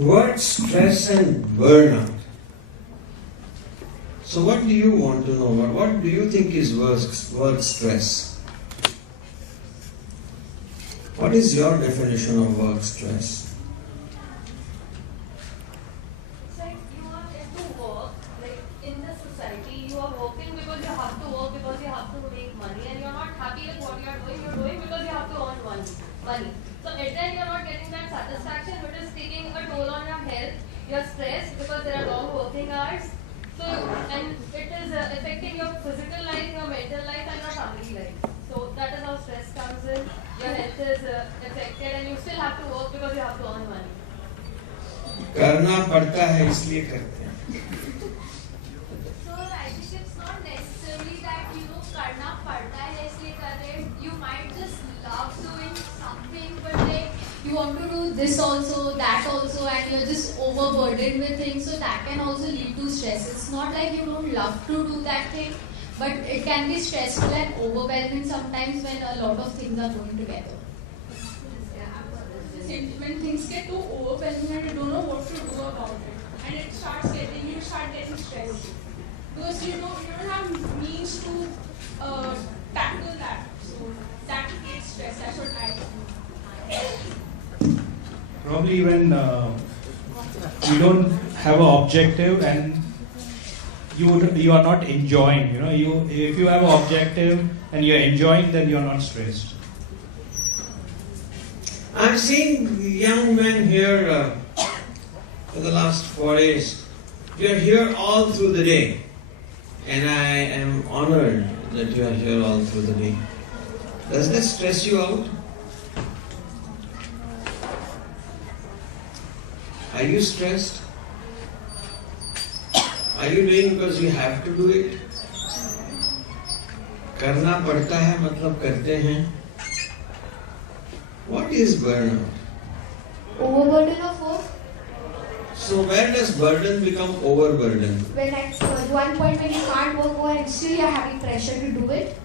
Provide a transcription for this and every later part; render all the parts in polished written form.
Work stress and burnout. So what do you want to know about? What do you think is work stress? What is your definition of work stress? It's like you are into work, like in the society, you are working because you have to work, because you have to make money, and you're not happy with what you're doing because you have to earn money. So at the end, you're not getting that satisfaction, which is taking a toll on your health. You're stressed because there are long working hours. So, and it is affecting your physical life, your mental life, and your family life. So that is how stress comes in. Your health is affected, and you still have to work because you have to earn money. करना पड़ता है इसलिए करते हैं. So I think it's not necessarily that करना पड़ता है इसलिए कर रहे हैं. You might just love doing something, but like you want to do this also, that also, and you're just overburdened with things. So that can also lead to stress. It's not like you don't love to do that thing, but it can be stressful and overwhelming sometimes when a lot of things are going together. When things get too overwhelming and you don't know what to do about it, and you start getting stressed because you don't have means to tackle that. So that creates stress. That's what I think. Probably when you don't have an objective and you are not enjoying. If you have an objective and you're enjoying, then you're not stressed. I've seen young men here for the last 4 days. You are here all through the day, and I am honored that you are here all through the day. Does that stress you out? Are you stressed? Are you doing because you have to do it? करना पड़ता है मतलब करते हैं. What is burnout? Overburden of work. So where does burden become overburden? When at one point when you can't work more and still you're having pressure to do it.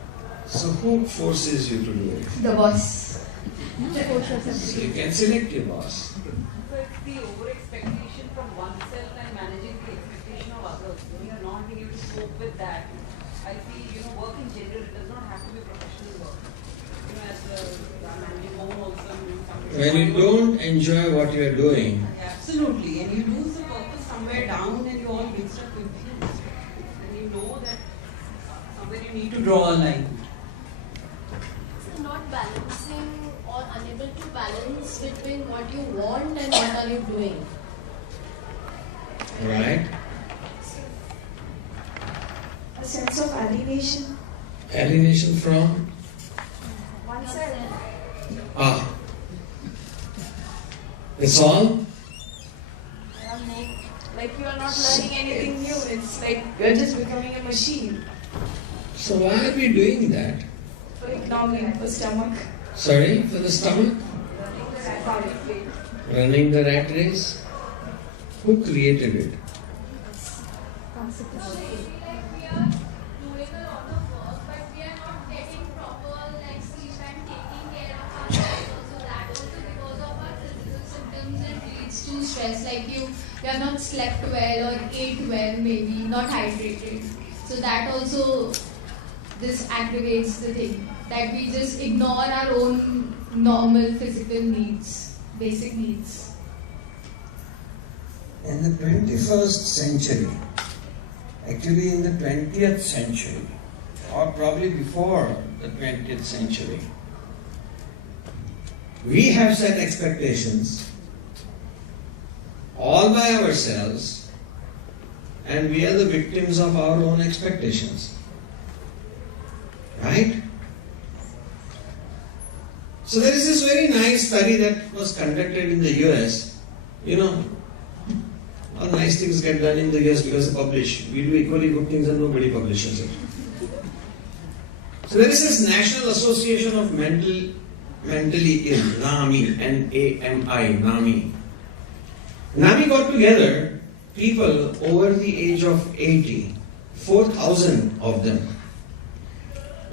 So who forces you to do it? The boss. So you can select your boss. So it's the over expectation from oneself and managing the expectation of others. When you're not being able to cope with that, I see, work in general, it does not have to be professional work. As managing home also, something. When you don't enjoy what you are doing, Absolutely, and you lose the purpose somewhere down and you all mixed up confused. And you know that somewhere you need to draw a line. So not balancing or unable to balance between what you want and what are you doing. right? A sense of alienation. Alienation from? Oneself. It's all? Like you are not learning anything new. It's like you're just becoming a machine. So why are we doing that? For economy, for stomach. Sorry, for the stomach? Running the rat race? Who created it? We are doing a lot of work, but we are not getting proper sleep and taking care of ourselves. Also, that also because of our physical symptoms and leads to stress. Like you have not slept well or ate well, maybe not hydrated. So that also this aggravates the thing that we just ignore our own normal physical needs, basic needs. In the 21st century, actually in the 20th century, or probably before the 20th century, we have set expectations all by ourselves, and we are the victims of our own expectations. Right? So there is this very nice study that was conducted in the US. All nice things get done in the US because they publish. We do equally good things and nobody publishes it. So there is this National Association of Mentally Ill, NAMI, N-A-M-I, NAMI. NAMI got together people over the age of 80, 4,000 of them,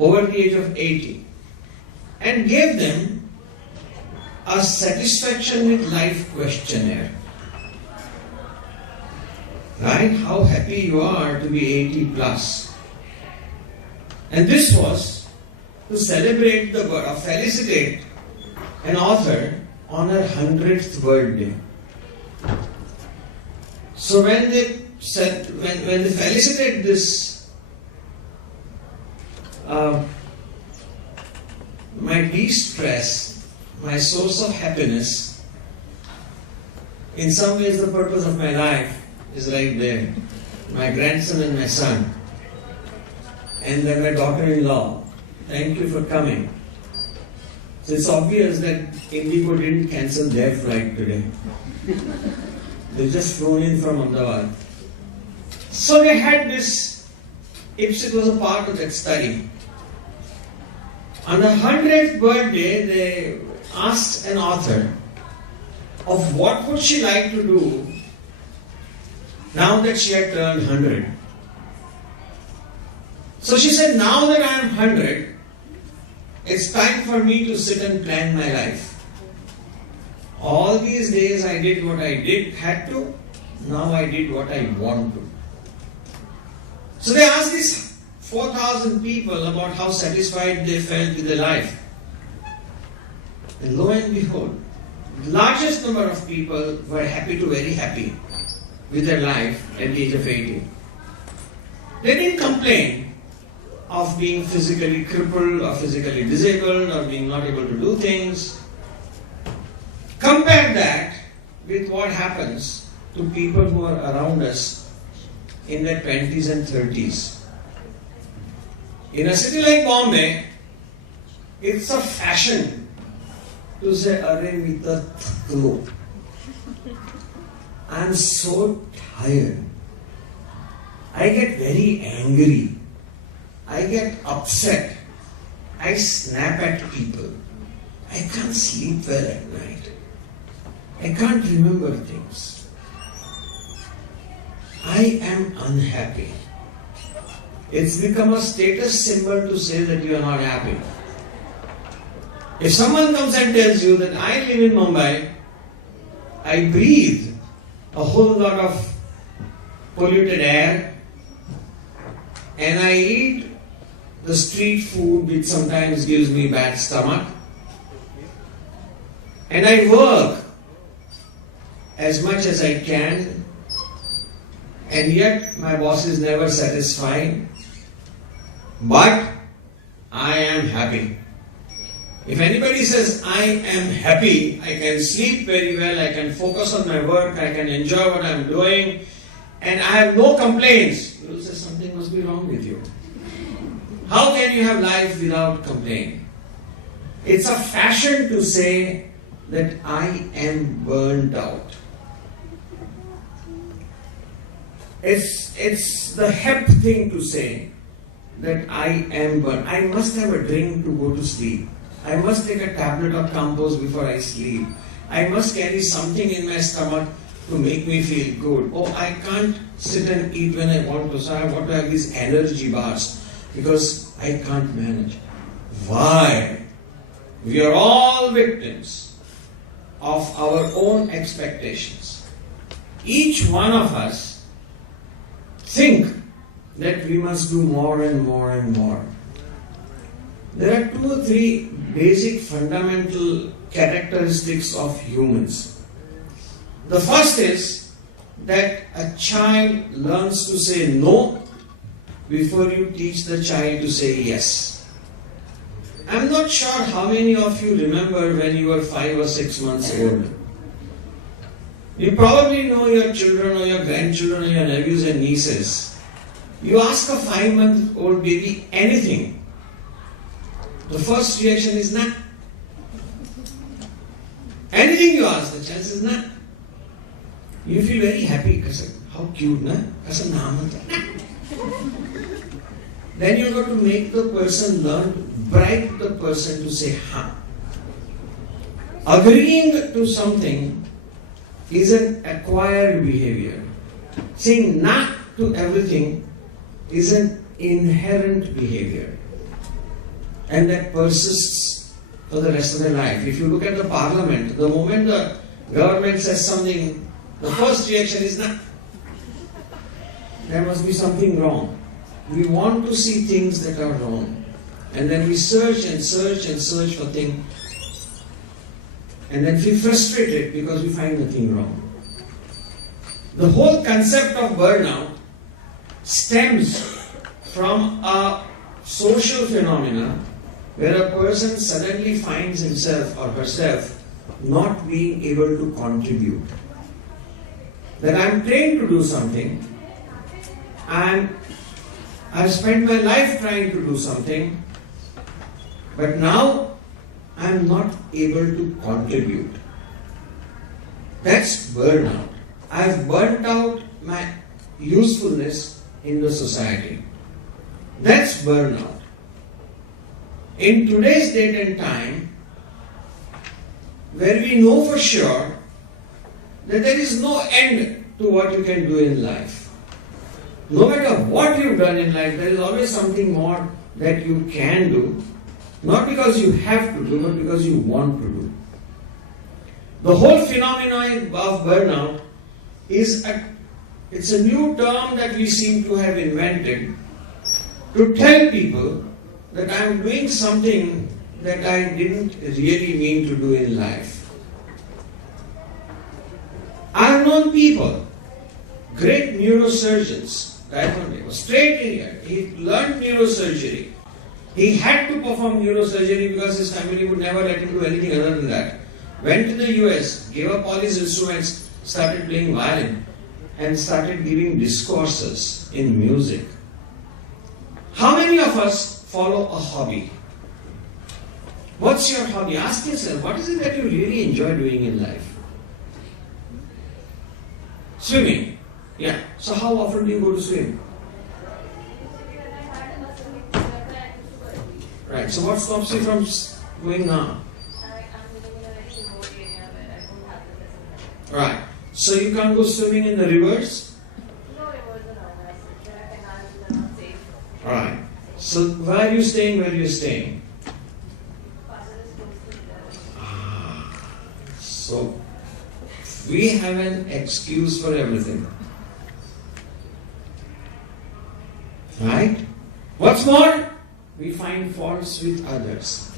over the age of 80, and gave them a satisfaction with life questionnaire. write how happy you are to be 80 plus. And this was to celebrate the birth, or felicitate an author on her 100th birthday. So when they said, when they felicitate this, my de-stress, my source of happiness, in some ways the purpose of my life is right there. My grandson and my son. And then my daughter-in-law. Thank you for coming. So it's obvious that Indigo didn't cancel their flight today. They just flown in from Ahmedabad. So they had this, it was a part of that study. On the 100th birthday, they asked an author of what would she like to do now that she had turned 100. So she said, now that I am 100, it's time for me to sit and plan my life. All these days I did what I had to, now I did what I want to. So they asked these 4,000 people about how satisfied they felt with their life. And lo and behold, the largest number of people were happy to very happy with their life at the age of 80. They didn't complain of being physically crippled or physically disabled or being not able to do things. Compare that with what happens to people who are around us in their 20s and 30s. In a city like Bombay, it's a fashion to say, "Arre mita thaklo." I'm so tired. I get very angry. I get upset. I snap at people. I can't sleep well at night. I can't remember things. I am unhappy. It's become a status symbol to say that you are not happy. If someone comes and tells you that I live in Mumbai, I breathe a whole lot of polluted air, and I eat the street food which sometimes gives me bad stomach, and I work as much as I can, and yet my boss is never satisfied, but I am happy. If anybody says I am happy, I can sleep very well, I can focus on my work, I can enjoy what I am doing, and I have no complaints, you will say something must be wrong with you. How can you have life without complaint? It's a fashion to say that I am burnt out. It's the hep thing to say that I am burnt. I must have a drink to go to sleep. I must take a tablet of Compose before I sleep. I must carry something in my stomach to make me feel good. Oh, I can't sit and eat when I want to, so I want to have these energy bars because I can't manage. Why? We are all victims of our own expectations. Each one of us think that we must do more and more and more. There are 2 or 3 basic fundamental characteristics of humans. The first is that a child learns to say no before you teach the child to say yes. I'm not sure how many of you remember when you were 5 or 6 months old. You probably know your children or your grandchildren or your nephews and nieces. You ask a 5-month-old baby anything, the first reaction is nah. Anything you ask, the chance is nah. You feel very happy because how cute, na? Then you got to make the person learn, bribe the person to say ha. Agreeing to something is an acquired behavior. Saying nah to everything is an inherent behavior. And that persists for the rest of their life. If you look at the parliament, the moment the government says something, the first reaction is nah. there must be something wrong. We want to see things that are wrong. And then we search and search and search for things. And then feel frustrated because we find nothing wrong. The whole concept of burnout stems from a social phenomena where a person suddenly finds himself or herself not being able to contribute. That I'm trained to do something, and I've spent my life trying to do something, but now I'm not able to contribute. That's burnout. I've burnt out my usefulness in the society. That's burnout. In today's date and time, where we know for sure that there is no end to what you can do in life. No matter what you've done in life, there is always something more that you can do, not because you have to do, but because you want to do. The whole phenomenon of burnout is it's a new term that we seem to have invented to tell people that I'm doing something that I didn't really mean to do in life. I've known people, great neurosurgeons, Diamond was straight in here. He learned neurosurgery. He had to perform neurosurgery because his family would never let him do anything other than that. Went to the US, gave up all his instruments, started playing violin, and started giving discourses in music. How many of us follow a hobby? What's your hobby? Ask yourself, what is it that you really enjoy doing in life? Swimming. Yeah. So how often do you go to swim? Right. So what stops you from going now? Right. So you can't go swimming in the rivers? Right. So where are you staying? Where are you staying? So we have an excuse for everything. Right? What's more? We find faults with others.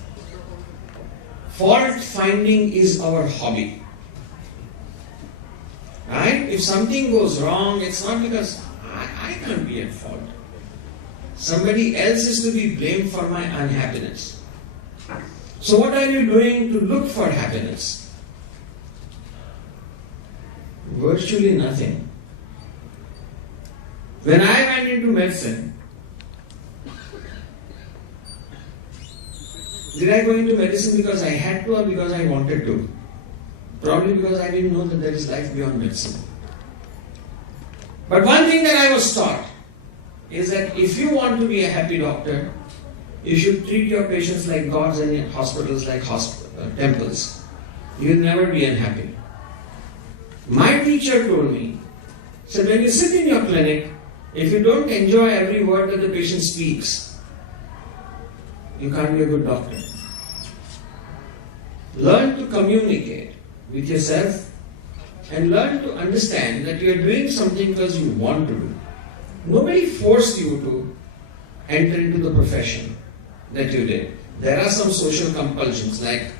Fault finding is our hobby. Right? If something goes wrong, it's not because I can't be at fault. Somebody else is to be blamed for my unhappiness. So what are you doing to look for happiness? Virtually nothing. When I went into medicine, did I go into medicine because I had to or because I wanted to? Probably because I didn't know that there is life beyond medicine. But one thing that I was taught is that if you want to be a happy doctor, you should treat your patients like gods and in hospitals like temples. You will never be unhappy. My teacher told me, said when you sit in your clinic, if you don't enjoy every word that the patient speaks, you can't be a good doctor. Learn to communicate with yourself and learn to understand that you are doing something because you want to do. Nobody forced you to enter into the profession that you did. There are some social compulsions, like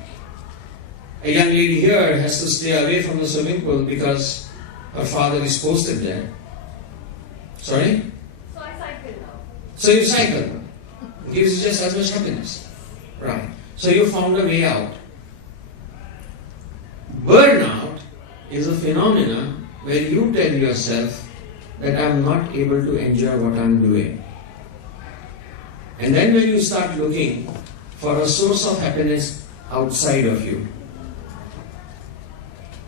a young lady here has to stay away from the swimming pool because her father is posted there. Sorry? So I cycle now. So you cycle. It gives you just as much happiness. Right. So you found a way out. Burnout is a phenomenon where you tell yourself that I'm not able to enjoy what I'm doing. And then when you start looking for a source of happiness outside of you,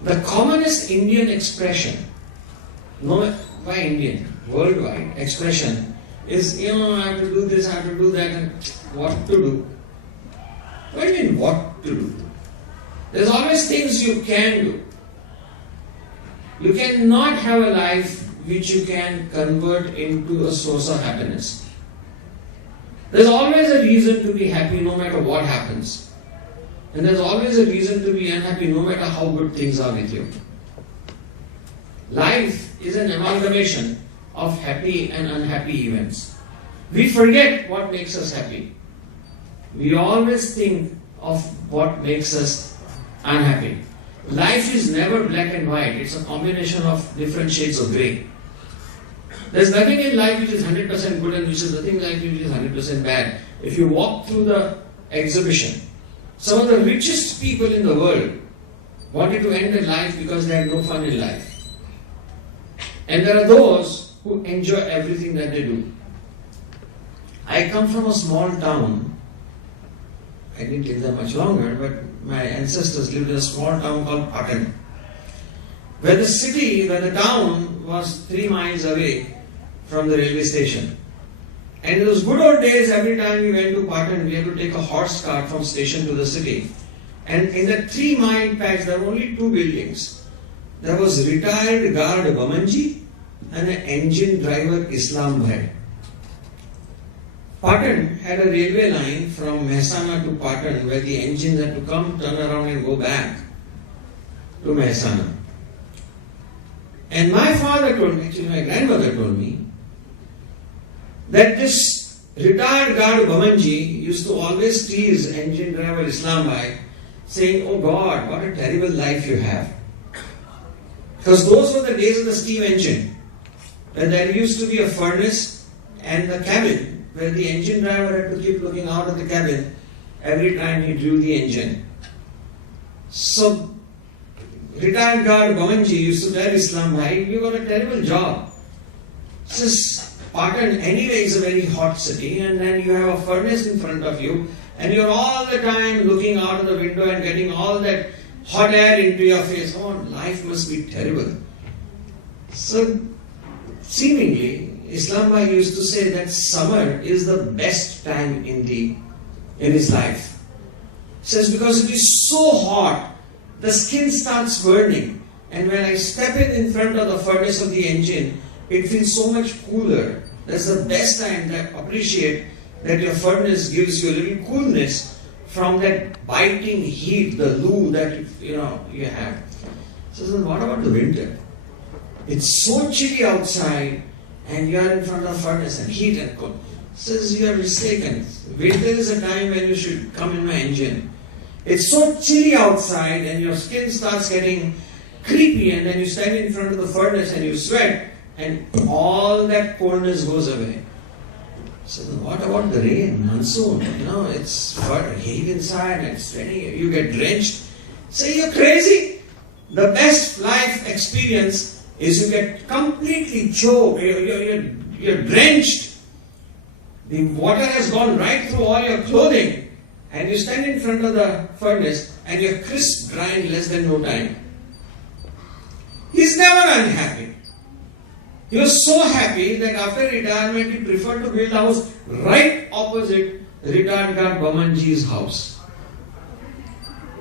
the commonest Indian expression, no, by Indian, worldwide expression is, I have to do this, I have to do that, and what to do. What do you mean, what to do? There's always things you can do. You cannot have a life which you can convert into a source of happiness. There's always a reason to be happy no matter what happens. And there's always a reason to be unhappy no matter how good things are with you. Life is an amalgamation of happy and unhappy events. We forget what makes us happy. We always think of what makes us unhappy. Life is never black and white. It's a combination of different shades of grey. There's nothing in life which is 100% good and which is nothing in life which is 100% bad. If you walk through the exhibition, some of the richest people in the world wanted to end their life because they had no fun in life. And there are those who enjoy everything that they do. I come from a small town. I didn't live there much longer, but my ancestors lived in a small town called Patan, where the town was 3 miles away from the railway station. And in those good old days, every time we went to Patan, we had to take a horse cart from station to the city. And in that 3-mile patch, there were only 2 buildings. There was retired guard Bamanji and an engine driver Islam Bhai. Patan had a railway line from Mehsana to Patan where the engines had to come, turn around and go back to Mehsana. And my father told me, actually my grandmother told me, that this retired guard Bamanji used to always tease engine driver Islam Bhai, saying, "Oh God, what a terrible life you have." Because those were the days of the steam engine, where there used to be a furnace and the cabin, where the engine driver had to keep looking out of the cabin every time he drew the engine. So, retired guard Bamanji used to tell Islam Bhai, "You got a terrible job." Says, Patan anyway is a very hot city, and then you have a furnace in front of you, and you're all the time looking out of the window and getting all that hot air into your face. Oh, life must be terrible. So, seemingly, Islam Bhai used to say that summer is the best time in his life. He says, because it is so hot, the skin starts burning, and when I step in front of the furnace of the engine, it feels so much cooler. That's the best time to appreciate that your furnace gives you a little coolness from that biting heat, the loo that you have. So then what about the winter? It's so chilly outside and you are in front of the furnace and heat and cold. Says you are mistaken. Winter is a time when you should come in my engine. It's so chilly outside and your skin starts getting creepy, and then you stand in front of the furnace and you sweat, and all that coldness goes away. So what about the rain, monsoon? It's heat inside and it's raining, you get drenched. Say you're crazy. The best life experience is you get completely choked, you're drenched. The water has gone right through all your clothing, and you stand in front of the furnace and you're crisp dry in less than no time. He's never unhappy. He was so happy that after retirement he preferred to build a house right opposite retired guard Bamanji's house.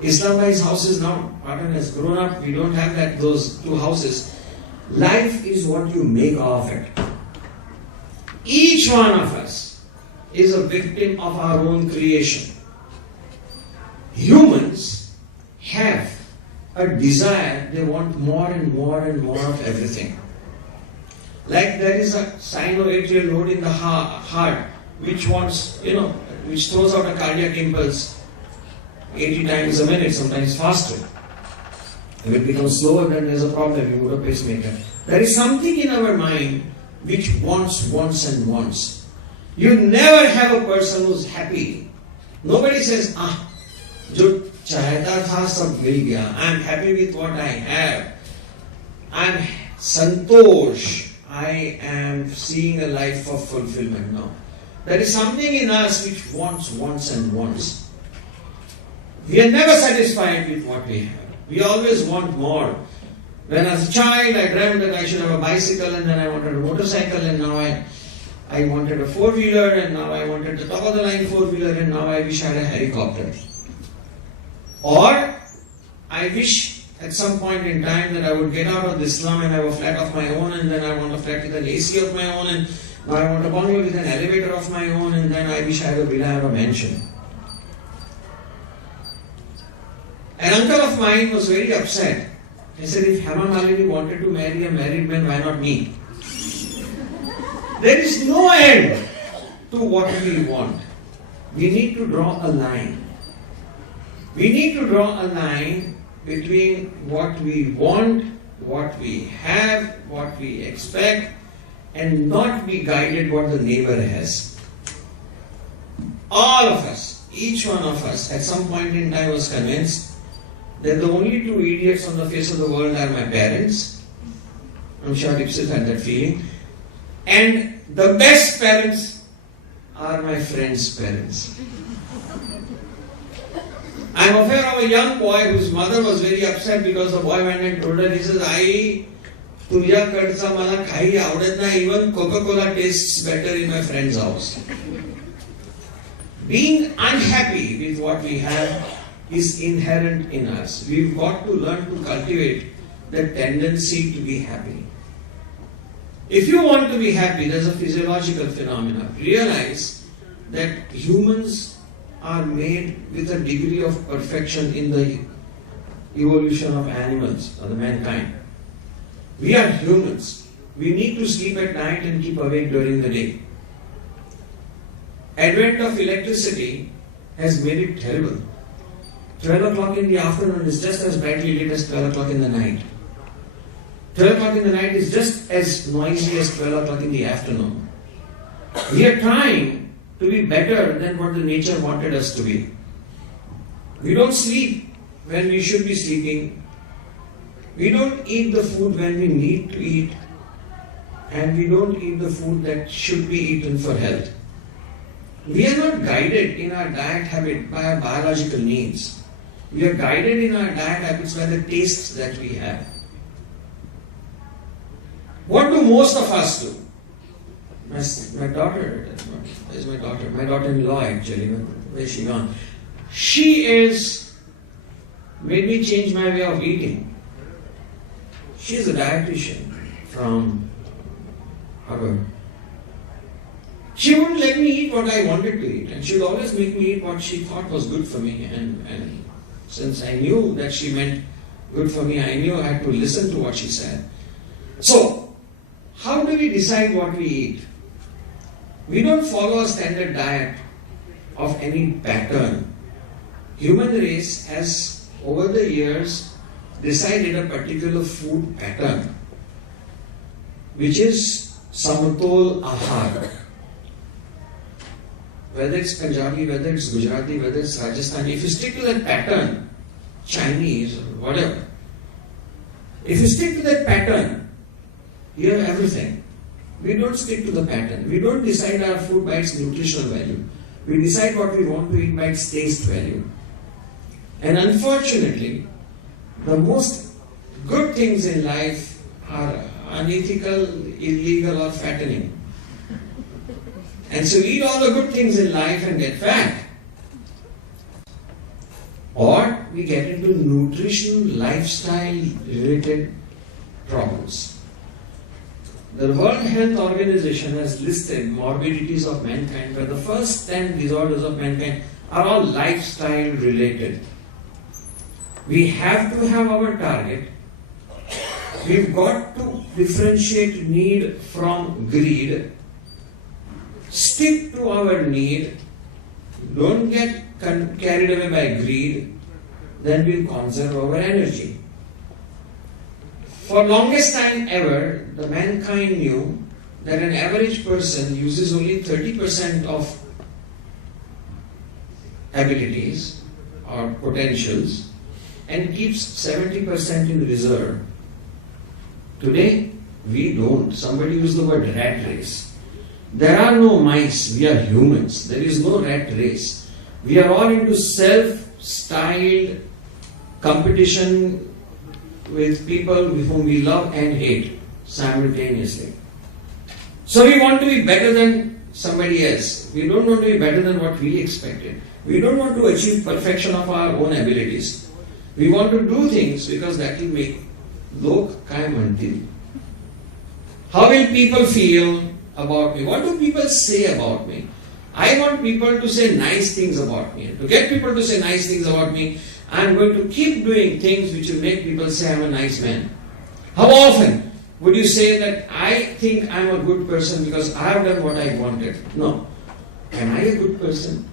Islam Bhai's house is now, Patan has grown up, we don't have those 2 houses. Life is what you make of it. Each one of us is a victim of our own creation. Humans have a desire, they want more and more and more of everything. Like there is a sinoatrial node in the heart which wants, which throws out a cardiac impulse 80 times a minute, sometimes faster. If it becomes slower, then there's a problem, you put a pacemaker. There is something in our mind which wants and wants. You never have a person who's happy. Nobody says, jo chahta tha sab mil gaya. I'm happy with what I have. I'm santosh. I am seeing a life of fulfillment now. There is something in us which wants and wants. We are never satisfied with what we have. We always want more. When as a child I dreamt that I should have a bicycle, and then I wanted a motorcycle, and now I wanted a 4-wheeler, and now I wanted the top of the line 4-wheeler, and now I wish I had a helicopter. Or I wish at some point in time that I would get out of this slum and have a flat of my own, and then I want a flat with an AC of my own, and now I want a bungalow with an elevator of my own, and then I wish I had a villa or a mansion. An uncle of mine was very upset. He said, if Hema Malini wanted to marry a married man, why not me? There is no end to what we want. We need to draw a line. We need to draw a line between what we want, what we have, what we expect, and not be guided what the neighbor has. All of us, each one of us, at some point in time was convinced that the only two idiots on the face of the world are my parents. I'm sure Dixit had that feeling. And the best parents are my friends' parents. I'm aware of a young boy whose mother was very upset because the boy went and told her, he says, "Ai, तुझ्याकडचा मला काही आवडत नाही, even Coca-Cola tastes better in my friend's house." Being unhappy with what we have is inherent in us. We've got to learn to cultivate the tendency to be happy. If you want to be happy, there's a physiological phenomenon. Realize that humans are made with a degree of perfection in the evolution of animals or the mankind. We are humans. We need to sleep at night and keep awake during the day. Advent of electricity has made it terrible. 12 o'clock in the afternoon is just as badly lit as 12 o'clock in the night. 12 o'clock in the night is just as noisy as 12 o'clock in the afternoon. We are trying to be better than what the nature wanted us to be. We don't sleep when we should be sleeping. We don't eat the food when we need to eat. And we don't eat the food that should be eaten for health. We are not guided in our diet habit by our biological needs. We are guided in our diet habits by the tastes that we have. What do most of us do? My daughter, is my daughter? My daughter-in-law actually, where's she gone? She is made me change my way of eating. She's a dietitian from Harvard. She wouldn't let me eat what I wanted to eat, and she would always make me eat what she thought was good for me. And since I knew that she meant good for me, I knew I had to listen to what she said. So, how do we decide what we eat? We don't follow a standard diet of any pattern. Human race has, over the years, decided a particular food pattern, which is Samatol Ahar. Whether it's Punjabi, whether it's Gujarati, whether it's Rajasthani, if you stick to that pattern, Chinese or whatever, if you stick to that pattern, you have everything. We don't stick to the pattern. We don't decide our food by its nutritional value. We decide what we want to eat by its taste value. And unfortunately, the most good things in life are unethical, illegal, or fattening. And so eat all the good things in life and get fat. Or we get into nutrition, lifestyle related problems. The World Health Organization has listed morbidities of mankind, where the first 10 disorders of mankind are all lifestyle related. We have to have our target. We've got to differentiate need from greed. Stick to our need. Don't get carried away by greed. Then we'll conserve our energy. For longest time ever, the mankind knew that an average person uses only 30% of abilities or potentials and keeps 70% in reserve. Today, we don't. Somebody used the word rat race. There are no mice, we are humans. There is no rat race. We are all into self-styled competition with people with whom we love and hate simultaneously. So we want to be better than somebody else. We don't want to be better than what we expected. We don't want to achieve perfection of our own abilities. We want to do things because that will make lok kai mantil. How will people feel about me? What do people say about me? I want people to say nice things about me. And to get people to say nice things about me, I am going to keep doing things which will make people say I am a nice man. How often Would you say that I think I'm a good person because I have done what I wanted? No. Am I a good person?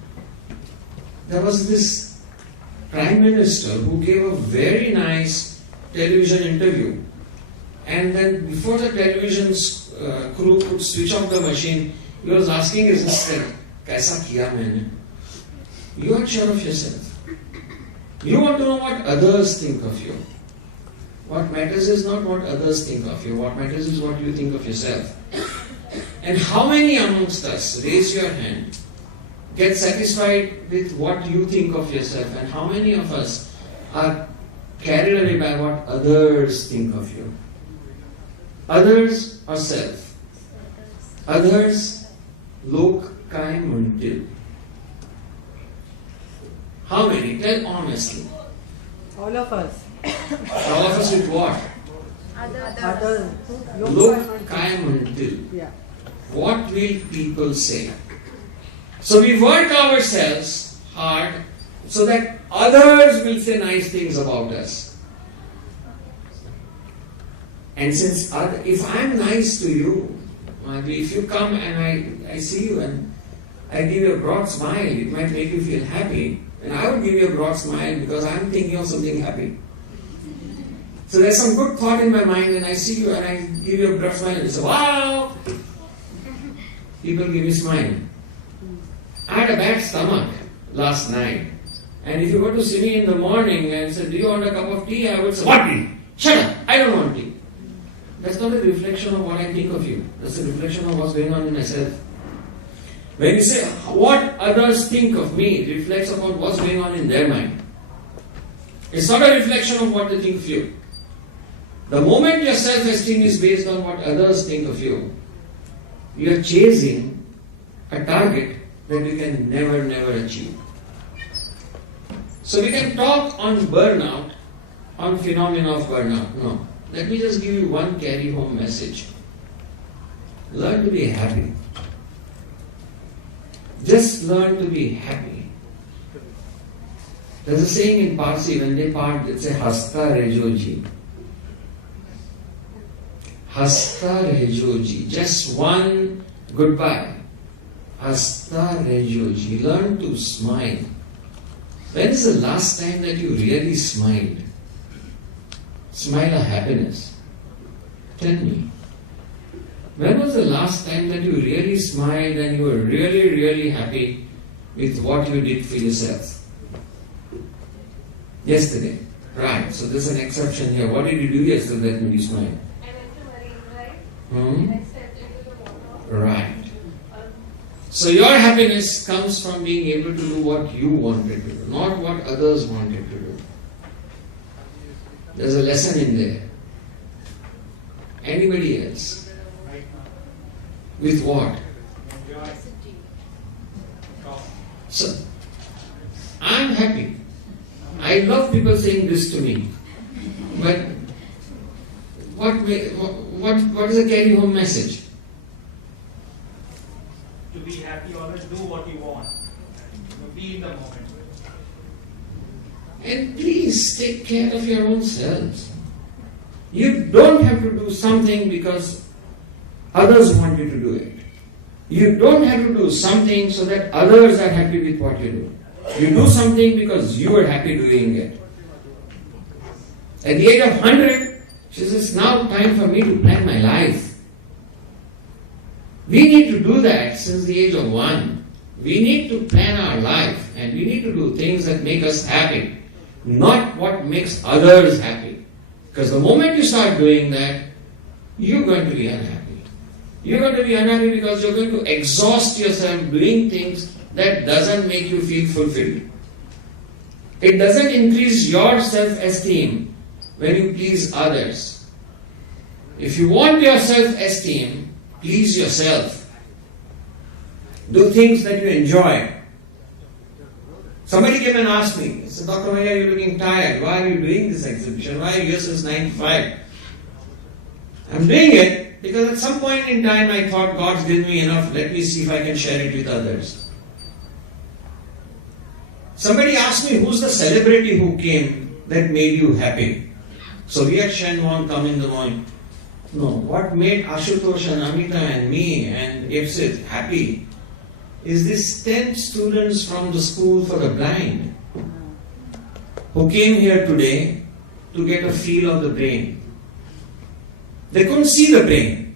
There was this Prime Minister who gave a very nice television interview. And then before the television crew could switch off the machine, he was asking his assistant, "Kaisa kiya maine?" You are sure of yourself. You want to know what others think of you. What matters is not what others think of you. What matters is what you think of yourself. And how many amongst us, raise your hand, get satisfied with what you think of yourself, and how many of us are carried away by what others think of you? Others or self? Others, lok kai muntil. How many? Tell honestly. All of us. All of us with what? Others. Lok kai muntil. Yeah. What will people say? So we work ourselves hard so that others will say nice things about us. And since if I'm nice to you, if you come and I see you and I give you a broad smile, it might make you feel happy. And I would give you a broad smile because I'm thinking of something happy. So there's some good thought in my mind and I see you and I give you a broad smile and you say, wow! People give me smile. I had a bad stomach last night. And if you were to see me in the morning and say, do you want a cup of tea? I would say, what tea? Shut up! I don't want tea. That's not a reflection of what I think of you. That's a reflection of what's going on in myself. When you say, what others think of me, it reflects upon what's going on in their mind. It's not a reflection of what they think of you. The moment your self-esteem is based on what others think of you, you are chasing a target that you can never achieve. So we can talk on burnout, on phenomena of burnout. No. Let me just give you one carry-home message. Learn to be happy. Just learn to be happy. There's a saying in Parsi, when they part, they say, Hasta Rejoji. Hasta Rejoji. Just one goodbye. Hasta Rejoji. Learn to smile. When is the last time that you really smiled? Smile of happiness. Tell me. When was the last time that you really smiled and you were really happy with what you did for yourself? Yesterday. Right. So there's an exception here. What did you do yesterday that made you smile? I went to Marine Drive and I stepped into the water. Right. So your happiness comes from being able to do what you wanted to do, not what others wanted to do. There's a lesson in there. Anybody else? With what? So, I'm happy. I love people saying this to me. But what is the carry home message? To be happy, always do what you want. Be in the moment. And please take care of your own selves. You don't have to do something because others want you to do it. You don't have to do something so that others are happy with what you do. You do something because you are happy doing it. At the age of 100, she says, it's now time for me to plan my life. We need to do that since the age of 1. We need to plan our life and we need to do things that make us happy, not what makes others happy. Because the moment you start doing that, you're going to be unhappy. You're going to be unhappy because you're going to exhaust yourself doing things that doesn't make you feel fulfilled. It doesn't increase your self-esteem when you please others. If you want your self-esteem, please yourself. Do things that you enjoy. Somebody came and asked me, said, Dr. Maya, you're looking tired. Why are you doing this exhibition? Why are you here since 9 to 5? I'm doing it because at some point in time I thought God's given me enough. Let me see if I can share it with others. Somebody asked me, who's the celebrity who came that made you happy? So we had Shen Wong come in the morning. No, what made Ashutosh and Amita and me and Ipsit happy is these 10 students from the school for the blind who came here today to get a feel of the brain. They couldn't see the brain.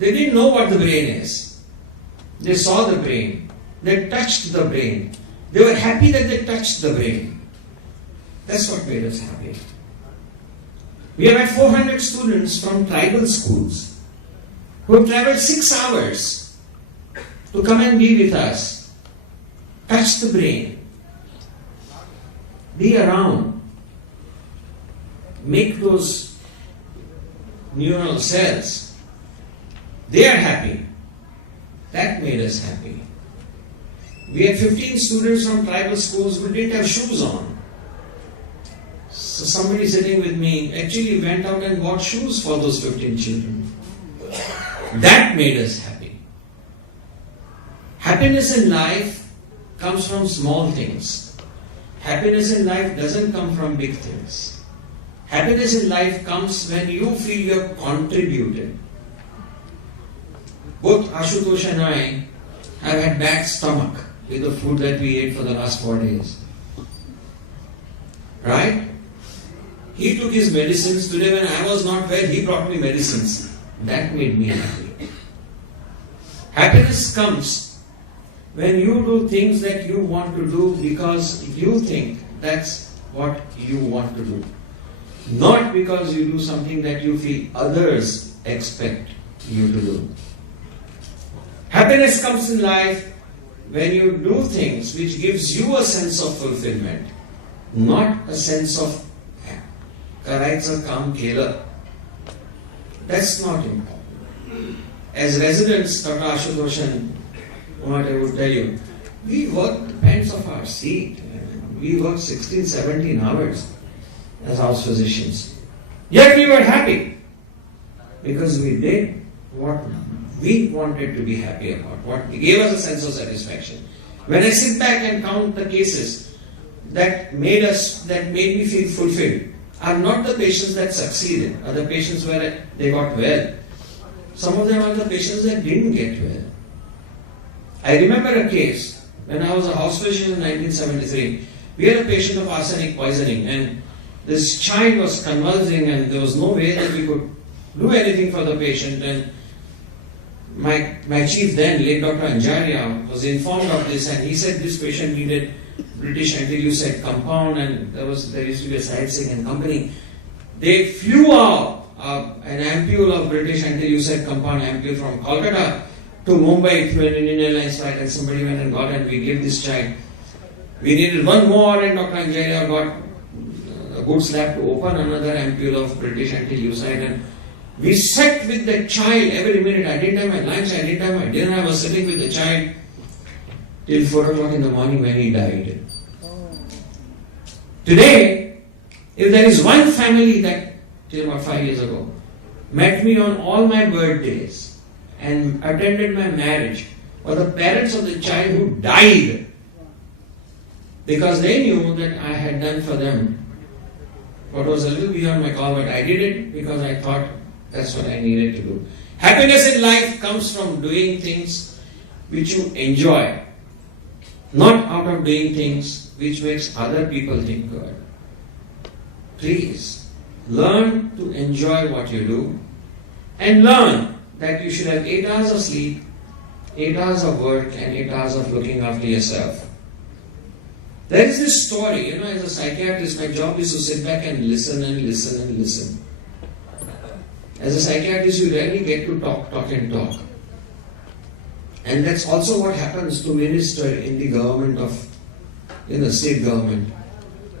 They didn't know what the brain is. They saw the brain. They touched the brain. They were happy that they touched the brain. That's what made us happy. We have had 400 students from tribal schools who have traveled 6 hours to come and be with us, touch the brain, be around, make those neural cells. They are happy. That made us happy. We had 15 students from tribal schools who didn't have shoes on. So somebody sitting with me actually went out and bought shoes for those 15 children. That made us happy. Happiness in life comes from small things. Happiness in life doesn't come from big things. Happiness in life comes when you feel you have contributed. Both Ashutosh and I have had bad stomach with the food that we ate for the last 4 days. Right? He took his medicines. Today when I was not well, he brought me medicines. That made me happy. Happiness comes when you do things that you want to do because you think that's what you want to do. Not because you do something that you feel others expect you to do. Happiness comes in life when you do things which gives you a sense of fulfillment, not a sense of Karaitsa Kam Kela. That's not important. As residents, Dr. Ashutosh and what I would tell you, we work the pants of our seat. We work 16, 17 hours as house physicians. Yet we were happy because we did what we wanted to be happy about, what gave us a sense of satisfaction. When I sit back and count the cases that made me feel fulfilled, are not the patients that succeeded, are the patients where they got well. Some of them are the patients that didn't get well. I remember a case when I was a house physician in 1973. We had a patient of arsenic poisoning, and this child was convulsing, and there was no way that we could do anything for the patient. And my chief then, late Dr. Anjaria, was informed of this, and he said this patient needed British anti-leucide compound, and there used to be a Syed Singh and company. They flew out an ampule of British anti-leucide compound ampule from Kolkata to Mumbai through an Indian Airlines flight, and somebody went and got it, and we gave this child. We needed one more, and Dr. Anjaria got a good slab to open another ampule of British anti-leucide, and we sat with the child every minute. I didn't have my lunch, I didn't have my dinner, I was sitting with the child till 4 o'clock in the morning when he died. Today, if there is one family that, till about 5 years ago, met me on all my birthdays and attended my marriage, were the parents of the child who died because they knew that I had done for them what was a little beyond my call, but I did it because I thought that's what I needed to do. Happiness in life comes from doing things which you enjoy, not out of doing things which makes other people think good. Please, learn to enjoy what you do, and learn that you should have 8 hours of sleep, 8 hours of work, and 8 hours of looking after yourself. There is this story, as a psychiatrist, my job is to sit back and listen and listen and listen. As a psychiatrist, you rarely get to talk. And that's also what happens to minister in the government of, state government.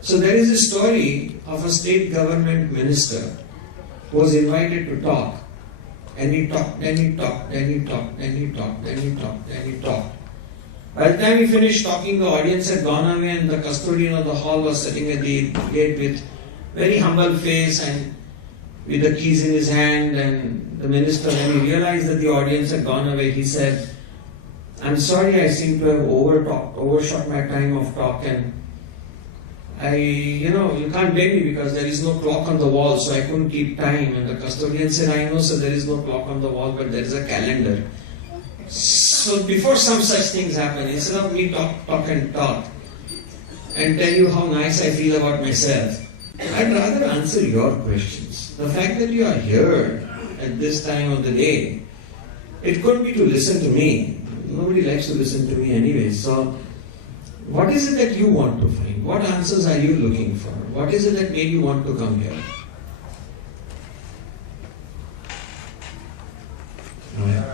So there is a story of a state government minister who was invited to talk. And he talked, then he talked, then he talked, then he talked, then he talked, then he talked. By the time he finished talking, the audience had gone away, and the custodian of the hall was sitting at the gate with very humble face and with the keys in his hand. And the minister, when he realized that the audience had gone away, he said, "I'm sorry, I seem to have overshot my time of talk, and You can't blame me because there is no clock on the wall, so I couldn't keep time. And the custodian said, I know, sir, there is no clock on the wall, but there is a calendar. So before some such things happen, instead of me talk and tell you how nice I feel about myself, I'd rather answer your questions. The fact that you are here at this time of the day, it couldn't be to listen to me. Nobody likes to listen to me anyway. So, what is it that you want to find? What answers are you looking for? What is it that made you want to come here? Yeah.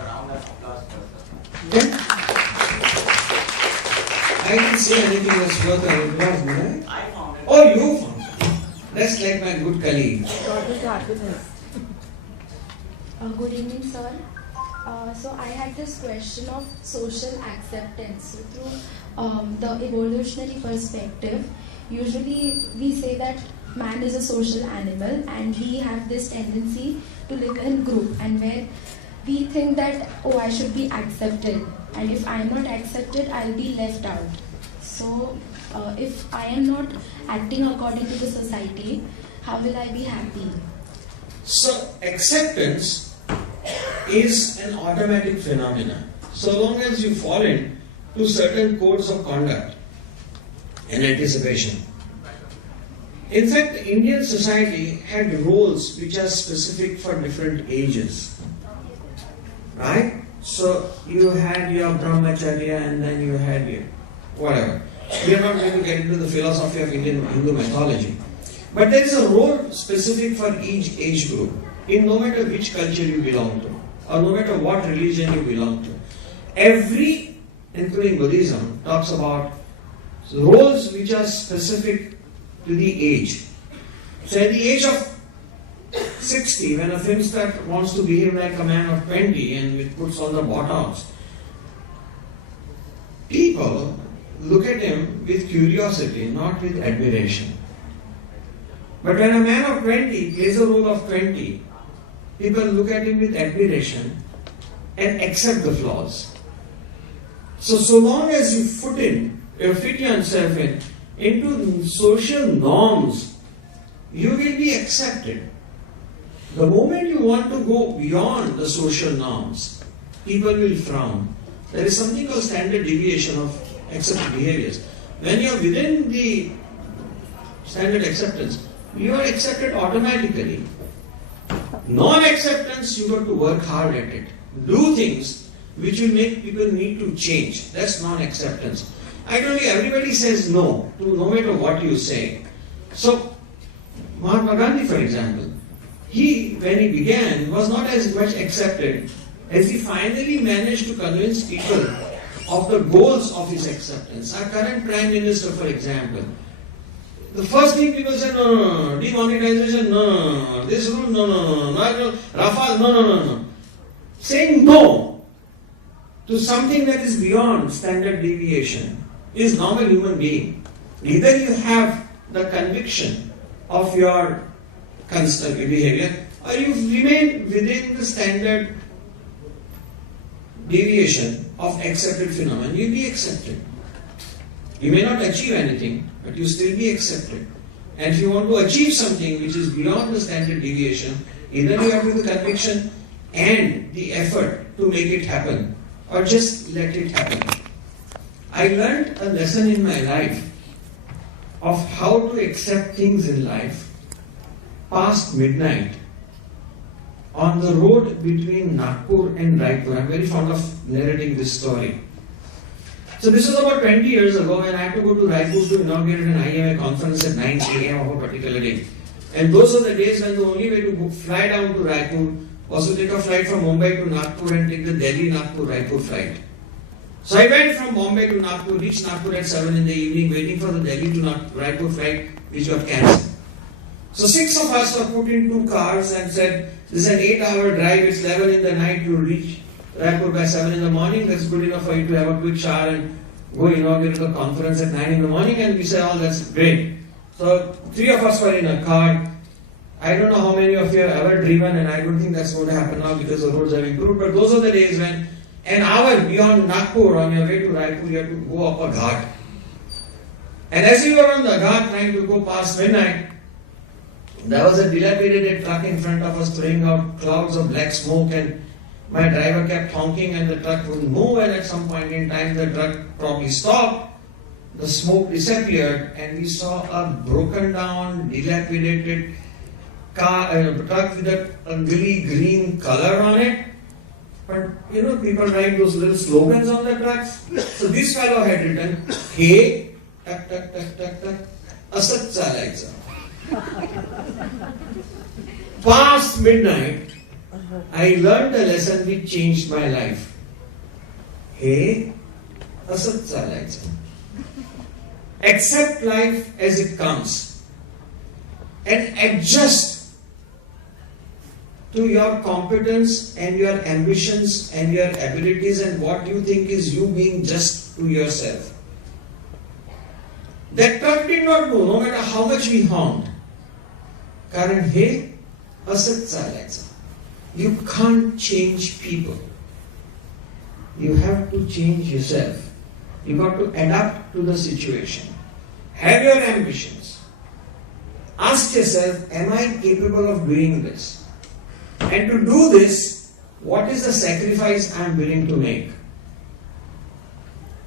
I didn't say anything that's worth an applause, did I? I found it. Oh, you found it. That's like my good colleague. What is happiness? Good evening, sir. So I had this question of social acceptance. So through the evolutionary perspective, usually we say that man is a social animal and we have this tendency to live in group, and where we think that, oh, I should be accepted, and if I am not accepted, I'll be left out. So if I am not acting according to the society, how will I be happy? So, acceptance is an automatic phenomenon. So long as you fall into certain codes of conduct and anticipation. In fact, Indian society had roles which are specific for different ages. Right? So you had your brahmacharya and then you had your whatever. We are not going to get into the philosophy of Indian Hindu mythology. But there is a role specific for each age group, in no matter which culture you belong to, or no matter what religion you belong to. Every, including Buddhism, talks about roles which are specific to the age. So at the age of 60, when a film star wants to behave like a man of 20 and puts on the bottoms, people look at him with curiosity, not with admiration. But when a man of 20 plays a role of 20, people look at him with admiration and accept the flaws. So long as you fit yourself into social norms, you will be accepted. The moment you want to go beyond the social norms, people will frown. There is something called standard deviation of accepted behaviors. When you are within the standard acceptance, you are accepted automatically. Non-acceptance, you got to work hard at it. Do things which will make people need to change. That's non-acceptance. I told you, everybody says no to no matter what you say. So, Mahatma Gandhi, for example, when he began, was not as much accepted as he finally managed to convince people of the goals of his acceptance. Our current Prime Minister, for example, the first thing people say, no, demonetization, no, this rule, no, Rafale, no. Saying no to something that is beyond standard deviation is normal human being. Either you have the conviction of your behavior, or you remain within the standard deviation of accepted phenomenon. You'll be accepted. You may not achieve anything, but you still be accepted. And if you want to achieve something which is beyond the standard deviation, either you have the conviction and the effort to make it happen, or just let it happen. I learned a lesson in my life of how to accept things in life past midnight on the road between Nagpur and Raipur. I'm very fond of narrating this story. So this was about 20 years ago when I had to go to Raipur to inaugurate an IMA conference at 9 a.m. of a particular day. And those were the days when the only way to fly down to Raipur was to take a flight from Mumbai to Nagpur and take the Delhi-Nagpur-Raipur flight. So I went from Bombay to Nagpur, reached Nagpur at 7 in the evening, waiting for the Delhi to Raipur flight, which got cancelled. So 6 of us were put in 2 cars and said, this is an 8-hour drive, it's 11 in the night, you'll reach Raipur by 7 in the morning, that's good enough for you to have a quick shower and go inaugurate the conference at 9 in the morning. And we said, oh, that's great. So 3 of us were in a car. I don't know how many of you have ever driven, and I don't think that's going to happen now because the roads have improved, but those are the days when an hour beyond Nagpur on your way to Raipur, you have to go up a ghat. And as we were on the ghat trying to go past midnight, there was a dilapidated truck in front of us throwing out clouds of black smoke, and my driver kept honking and the truck wouldn't move, and at some point in time the truck probably stopped. The smoke disappeared and we saw a broken down, dilapidated truck with a really green color on it. But you know, people write those little slogans on the trucks. So this fellow had written, "Hey, tak tak tak tak tak, asat chalaitsa." Past midnight, I learned a lesson which changed my life. Hey, asat chalaitsa. Accept life as it comes and adjust to your competence and your ambitions and your abilities and what you think is you being just to yourself. That truck did not move, no matter how much we honked. Karan hai, asat chalaitsa. You can't change people. You have to change yourself. You got to adapt to the situation. Have your ambitions. Ask yourself, am I capable of doing this? And to do this, what is the sacrifice I am willing to make?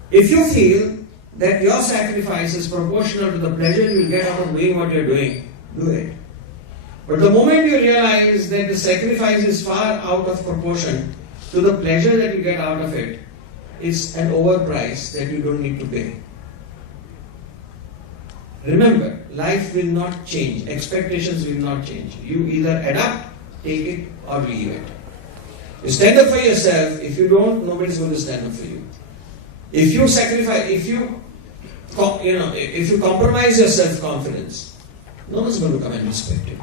If you feel that your sacrifice is proportional to the pleasure you will get out of doing what you are doing, do it. But the moment you realize that the sacrifice is far out of proportion to the pleasure that you get out of it, it's an overprice that you don't need to pay. Remember, life will not change, expectations will not change. You either adapt, take it, or leave it. You stand up for yourself. If you don't, nobody's going to stand up for you. If you sacrifice, if you compromise your self-confidence, no one's going to come and respect you.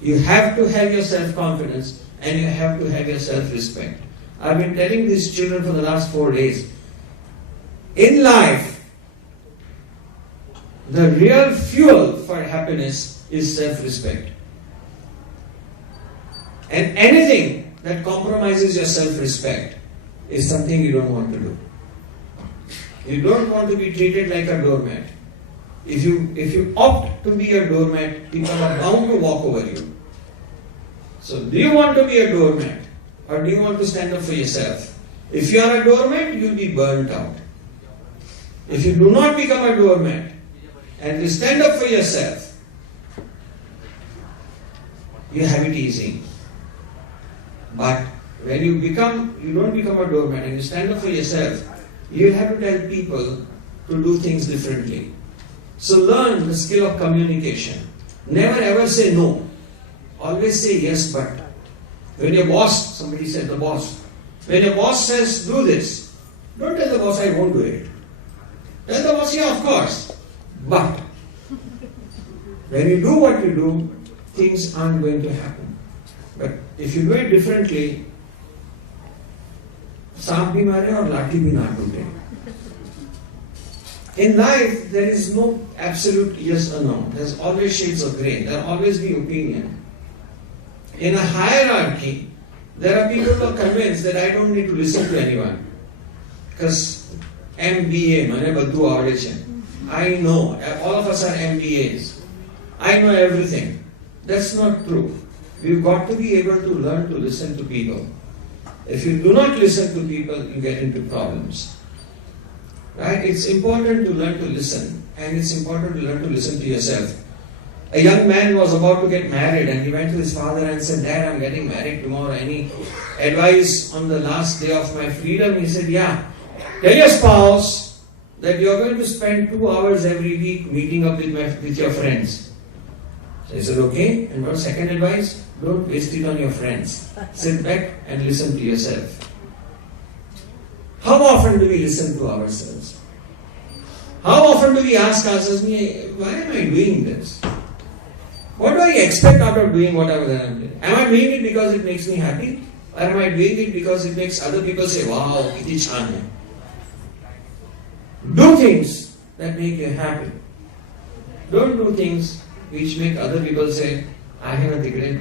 You have to have your self-confidence and you have to have your self-respect. I've been telling these children for the last 4 days. In life, the real fuel for happiness is self-respect. And anything that compromises your self-respect is something you don't want to do. You don't want to be treated like a doormat. If you opt to be a doormat, people are bound to walk over you. So do you want to be a doormat? Or do you want to stand up for yourself? If you are a doormat, you will be burnt out. If you do not become a doormat and you stand up for yourself, you have it easy. But when you don't become a doormat and you stand up for yourself, you have to tell people to do things differently. So learn the skill of communication. Never ever say no. Always say yes, but. When your boss, somebody said the boss, when your boss says do this, don't tell the boss I won't do it. Tell the boss, yeah, of course. But when you do what you do, things aren't going to happen. But if you do it differently, सांप भी मारे और लाठी भी ना टूटे. In life, there is no absolute yes or no. There's always shades of grey. There'll always be opinion. In a hierarchy, there are people who are convinced that I don't need to listen to anyone. Because MBA, mane badhu avade chhe. I know, all of us are MBAs. I know everything. That's not true. You've got to be able to learn to listen to people. If you do not listen to people, you get into problems. Right? It's important to learn to listen, and it's important to learn to listen to yourself. A young man was about to get married and he went to his father and said, Dad, I'm getting married tomorrow. Any advice on the last day of my freedom? He said, yeah. Tell your spouse that you're going to spend 2 hours every week meeting up with your friends. So he said, okay. And what second advice? Don't waste it on your friends. Sit back and listen to yourself. How often do we listen to ourselves? How often do we ask ourselves, why am I doing this? What do I expect out of doing whatever that I'm doing? Am I doing it because it makes me happy? Or am I doing it because it makes other people say, wow, kiti chan hai? Do things that make you happy. Don't do things which make other people say, I have a degree.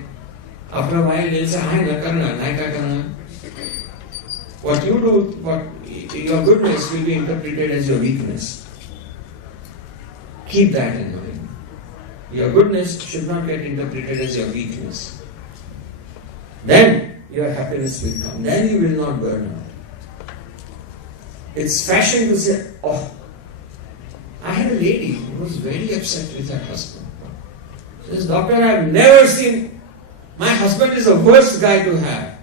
After a while they'll say, I na karna, na ka karna. What you do, your goodness will be interpreted as your weakness. Keep that in mind. Your goodness should not get interpreted as your weakness. Then your happiness will come. Then you will not burn out. It's fashion to say, oh, I had a lady who was very upset with her husband. She says, doctor, I've never seen, my husband is the worst guy to have.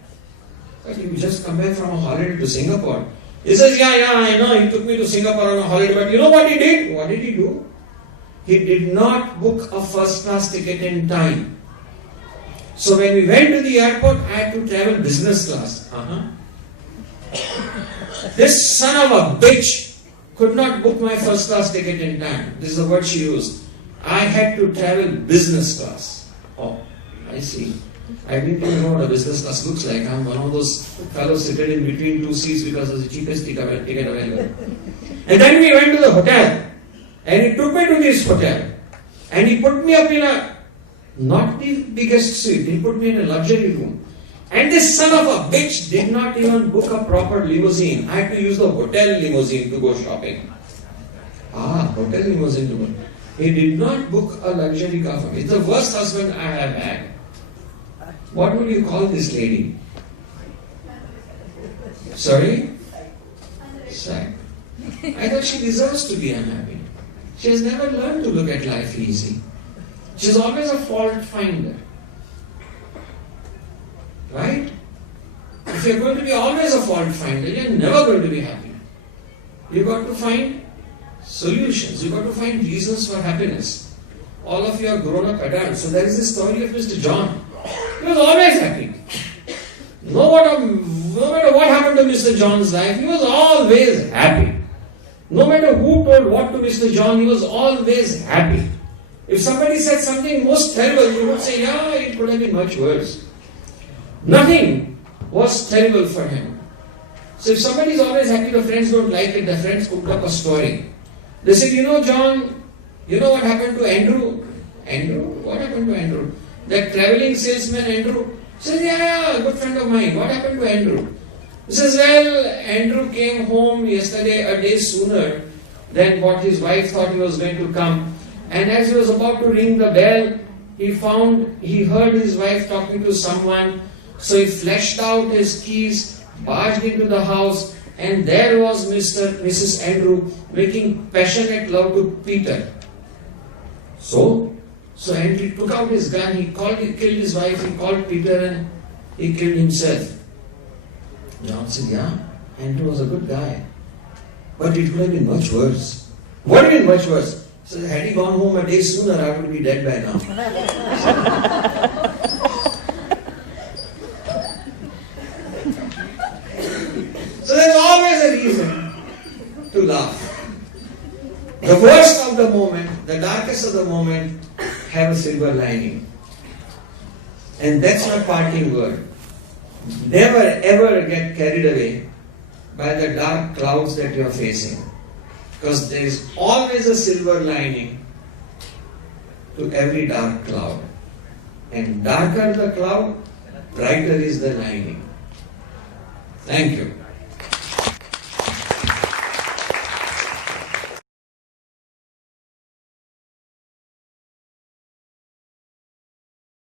But you just come back from a holiday to Singapore. He says, yeah, I know, he took me to Singapore on a holiday, but you know what he did? What did he do? He did not book a first class ticket in time. So when we went to the airport, I had to travel business class. This son of a bitch could not book my first class ticket in time. This is the word she used. I had to travel business class. Oh, I see. I didn't even know what a business class looks like. I'm one of those fellows seated in between two seats because it's the cheapest ticket available. And then we went to the hotel. And he took me to this hotel. And he put me up in a, not the biggest suite, he put me in a luxury room. And this son of a bitch did not even book a proper limousine. I had to use the hotel limousine to go shopping. Hotel limousine to go. He did not book a luxury car for me. It's the worst husband I have had. What would you call this lady? Sorry? Sad. I thought she deserves to be unhappy. She has never learned to look at life easy. She's always a fault finder. Right? If you're going to be always a fault finder, you're never going to be happy. You've got to find solutions. You've got to find reasons for happiness. All of you are grown up adults. So there is the story of Mr. John. He was always happy. No matter what happened to Mr. John's life, he was always happy. No matter who told what to Mr. John, he was always happy. If somebody said something most terrible, you would say, yeah, it could have been much worse. Nothing was terrible for him. So if somebody is always happy, the friends don't like it, the friends cooked up a story. They said, you know, John, you know what happened to Andrew? Andrew? What happened to Andrew? That traveling salesman Andrew? He says, yeah, a good friend of mine. What happened to Andrew? He says, well, Andrew came home yesterday a day sooner than what his wife thought he was going to come. And as he was about to ring the bell, he heard his wife talking to someone. So he fleshed out his keys, barged into the house, and there was Mrs. Andrew making passionate love to Peter. So Andrew took out his gun, he killed his wife, he called Peter and he killed himself. John said, yeah, Andrew was a good guy. But it would have been much worse. What would have been much worse? So had he gone home a day sooner, I would be dead by now. So there's always a reason to laugh. The worst of the moment, the darkest of the moment, have a silver lining. And that's my parting word. Never ever get carried away by the dark clouds that you are facing. Because there is always a silver lining to every dark cloud. And darker the cloud, brighter is the lining. Thank you.